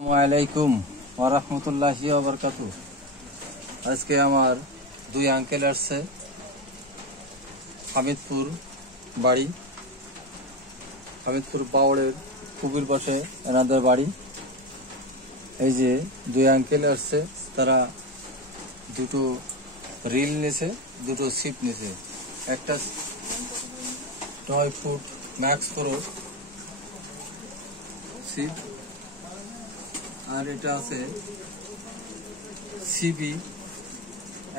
আসসালামাইকুম ওয়া রাহমাতুল্লাহি ওয়া বারাকাতুহু। আজকে আমার দুই আঙ্কেল আসছে, হামিদপুর বাড়ি, হামিদপুর বাউড়ের পুকুর পাশে এনাদের বাড়ি। এই যে দুই আঙ্কেল আসছে, তারা দুটো রিল নিছে, দুটো ছিপ নিছে। একটা 9 ফুট ম্যাক্স প্রো ছিপ, আর এটা আছে সিবি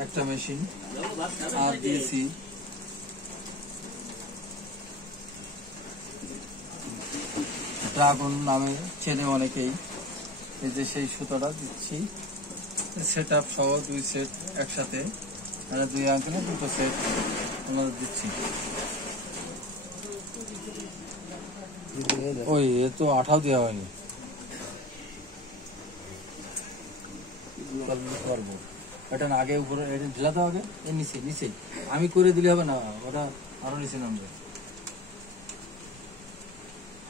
একটা মেশিন, আর দিয়েছি ড্রাগন নামে চেনে অনেকেই। এই যে সেই সুতাটা দিচ্ছি, সেট আপ সহ 2 সেট একসাথে, আর 2 আঙ্কেলে 2টো সেট আমরা দিচ্ছি। ওই এ তো আঠাও দেওয়া হয়নি, এটা না আগে উপরে ঢেলা দাও, আগে নিচে নিচে আমি করে দিলে হবে না, ওটা আরো নিচে নামবে।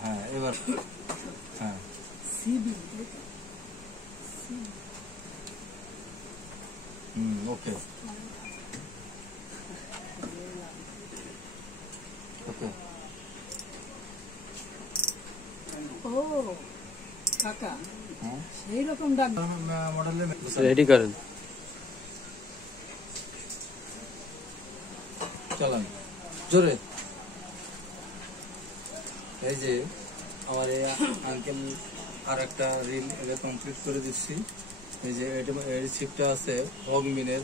হ্যাঁ এবার হ্যাঁ ওকে ওকে। রেডি করেন, চলেন জোরে। এই যে আমার এই আঙ্কেল আর একটা রিল এটা কমপ্লিট করে দিচ্ছি। এই যে এই রিসিপ্টটা আছে হগমিনের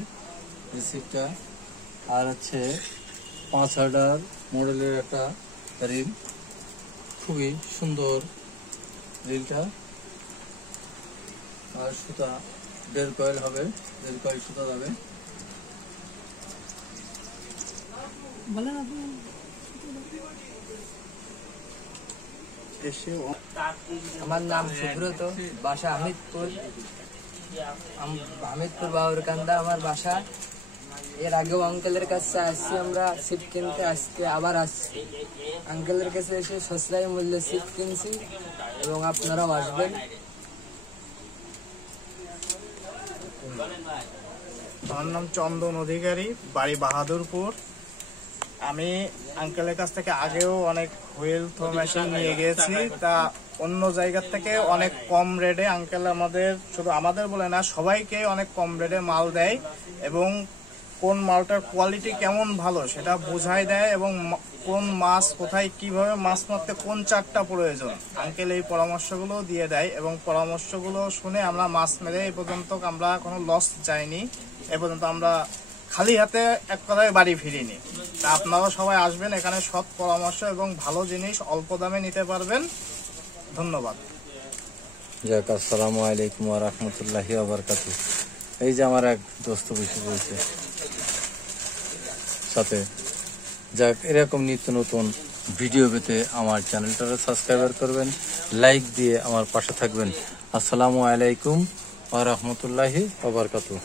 রিসিপ্টটা, আর হচ্ছে 5000 মডেলের একটা রিল, খুবই সুন্দর রিলটা। আর সুতা 1.5 কয়েল হবে, 1.5 কয়েল সুতা যাবে। আমার নাম সুব্রত, বাসা হামিদপুর, হামিদপুর বাউরকান্দা আমার বাসা। এর আগেও আঙ্কেলের কাছে আসছি আমরা সিট কিনতে, আজকে আবার আসছি আঙ্কেলের কাছে এসে সস্তায় মূল্যে সিট কিনছি, এবং আপনারাও আসবেন। আমার নাম চন্দন অধিকারী, বাড়ি বাহাদুরপুর। আমি আঙ্কেলের কাছ থেকে আগেও অনেক হুইল থ্রো মেশিন নিয়ে গিয়েছি, তা অন্য জায়গার থেকে অনেক কম রেটে আঙ্কেল আমাদের, শুধু আমাদের বলে না সবাইকে অনেক কম রেটে মাল দেয়, এবং কোন মালটার কোয়ালিটি কেমন ভালো সেটা বুঝাই দেয়, এবং কোন মাছ কোথায় কিভাবে মাছ মারতে কোন চারটা প্রয়োজন আঙ্কেল এই পরামর্শগুলো দিয়ে দেয়, এবং পরামর্শগুলো শুনে আমরা মাছ মেরে এই পর্যন্ত আমরা কোনো লস যাইনি, এ পর্যন্ত আমরা খালি হাতে এক কথায় বাড়ি ফিরিনি। তা আপনারাও সবাই আসবেন, এখানে সৎ পরামর্শ এবং ভালো জিনিস অল্প দামে নিতে পারবেন। ধন্যবাদ। যাক, আসসালামু আলাইকুম ওয়া রাহমাতুল্লাহি ওয়া বারাকাতুহু। এই যে আমার এক দোস্ত বসে বলছে সাথে। যাক, এরকম নিত্য নতুন ভিডিও পেতে আমার চ্যানেলটা সাবস্ক্রাইব করবেন, লাইক দিয়ে আমার পাশে থাকবেন। আসসালামু আলাইকুম ওয়া রাহমাতুল্লাহি ওয়া বারাকাতুহু।